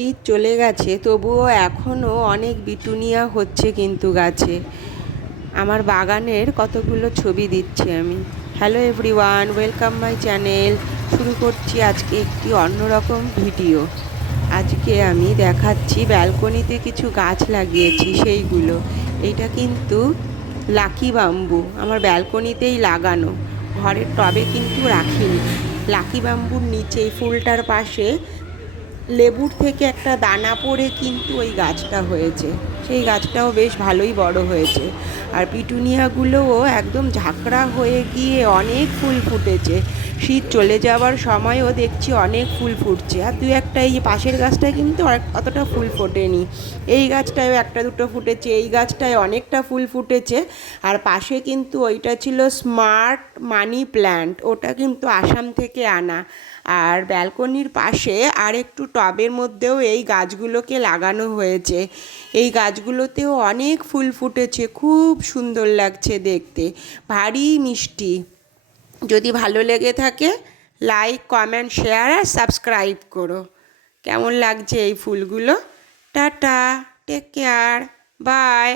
শীত চলে গেছে, তবুও এখনও অনেক বিটুনিয়া হচ্ছে কিন্তু গাছে। আমার বাগানের কতগুলো ছবি দিচ্ছি আমি। Hello everyone welcome my channel শুরু করছি আজকে একটি অন্যরকম ভিডিও। আজকে আমি দেখাচ্ছি ব্যালকনিতে কিছু গাছ লাগিয়েছি, সেইগুলো। এটা কিন্তু লাকি বাম্বু, আমার ব্যালকনিতেই লাগানো। ঘরের টবে কিন্তু রাখিনি। লাকি বাম্বুর নিচে ফুলটার পাশে লেবুর থেকে একটা দানা পড়ে কিন্তু ওই গাছটা হয়েছে। সেই গাছটাও বেশ ভালোই বড় হয়েছে। আর পিটুনিয়াগুলোও একদম ঝাঁকড়া হয়ে গিয়ে অনেক ফুল ফুটেছে। শীত চলে যাওয়ার সময়ও দেখছি অনেক ফুল ফুটছে। আর দু একটা এই পাশের গাছটায় কিন্তু অতটা ফুল ফোটেনি। এই গাছটায়ও একটা দুটো ফুটেছে, এই গাছটায় অনেকটা ফুল ফুটেছে। আর পাশে কিন্তু ওইটা ছিল স্মার্ট মানি প্ল্যান্ট, ওটা কিন্তু আসাম থেকে আনা। আর ব্যালকনির পাশে আর একটু টবের মধ্যেও এই গাছগুলোকে লাগানো হয়েছে। এই গাছগুলোতেও অনেক ফুল ফুটেছে, খুব সুন্দর লাগছে দেখতে। ভারী মিষ্টি। যদি ভালো লেগে থাকে লাইক কমেন্ট শেয়ার আর সাবস্ক্রাইব করো। কেমন লাগছে এই ফুলগুলো? Tata take care bye